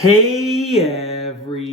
Hey everybody,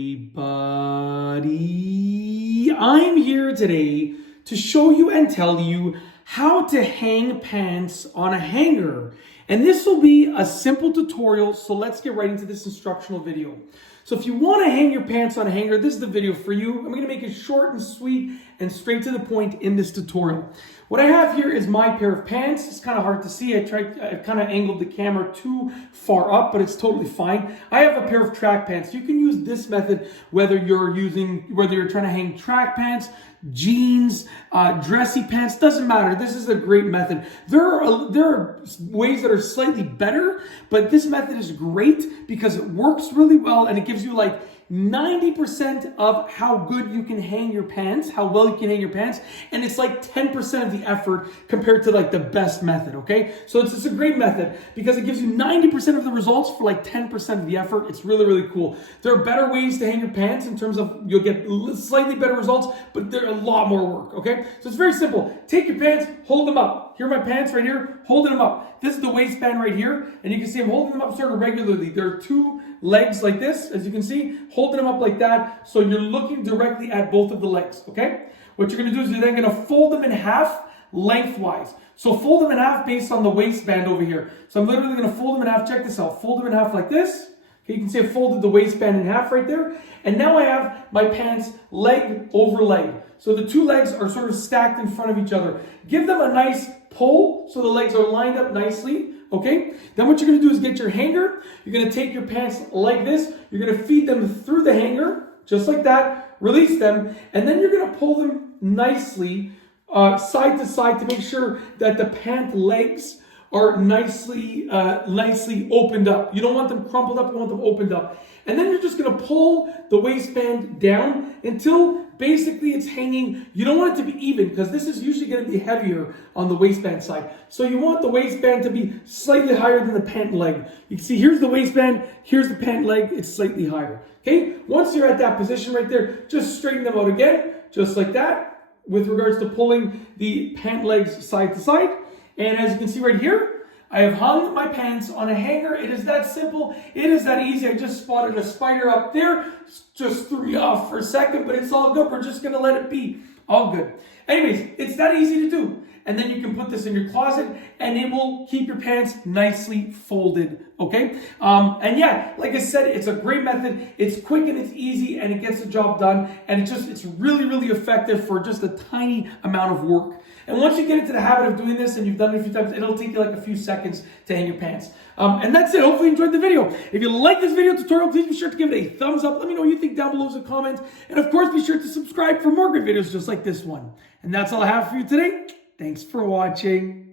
I'm here today to show you and tell you how to hang pants on a hanger. And this will be a simple tutorial, so let's get right into this instructional video. So if you want to hang your pants on a hanger, this is the video for you. I'm going to make it short and sweet and straight to the point in this tutorial. What I have here is my pair of pants. It's kind of hard to see. I kind of angled the camera too far up, but it's totally fine. I have a pair of track pants. You can use this method whether you're trying to hang track pants, jeans, dressy pants, doesn't matter. This is a great method. There are ways that are slightly better, but this method is great because it works really well and it gives you like 90% of how good you can hang your pants, how well you can hang your pants, and it's like 10% of the effort compared to like the best method, okay? So it's a great method because it gives you 90% of the results for like 10% of the effort. It's really, really cool. There are better ways to hang your pants in terms of you'll get slightly better results, but they're a lot more work, okay? So it's very simple. Take your pants, hold them up. Here are my pants right here, holding them up. This is the waistband right here, and you can see I'm holding them up sort of regularly. There are two legs like this, as you can see, holding them up like that, so you're looking directly at both of the legs, okay? What you're gonna do is you're then gonna fold them in half lengthwise. So fold them in half based on the waistband over here. So I'm literally gonna fold them in half, check this out, fold them in half like this. Okay, you can see I folded the waistband in half right there. And now I have my pants leg over leg. So the two legs are sort of stacked in front of each other. Give them a nice pull so the legs are lined up nicely. Okay, then what you're going to do is get your hanger. You're going to take your pants like this. You're going to feed them through the hanger, just like that. Release them. And then you're going to pull them nicely side to side to make sure that the pant legs are nicely opened up. You don't want them crumpled up, you want them opened up. And then you're just gonna pull the waistband down until basically it's hanging. You don't want it to be even because this is usually gonna be heavier on the waistband side. So you want the waistband to be slightly higher than the pant leg. You can see here's the waistband, here's the pant leg, it's slightly higher. Okay, once you're at that position right there, just straighten them out again, just like that, with regards to pulling the pant legs side to side. And as you can see right here, I have hung my pants on a hanger. It is that simple. It is that easy. I just spotted a spider up there. Just threw me off for a second, but it's all good. We're just going to let it be. All good. Anyways, it's that easy to do. And then you can put this in your closet and it will keep your pants nicely folded, okay? And yeah, like I said, it's a great method. It's quick and it's easy and it gets the job done. And it's really, really effective for just a tiny amount of work. And once you get into the habit of doing this and you've done it a few times, it'll take you like a few seconds to hang your pants. And that's it. Hopefully you enjoyed the video. If you like this video tutorial, please be sure to give it a thumbs up. Let me know what you think down below as a comment. And of course, be sure to subscribe for more great videos just like this one. And that's all I have for you today. Thanks for watching.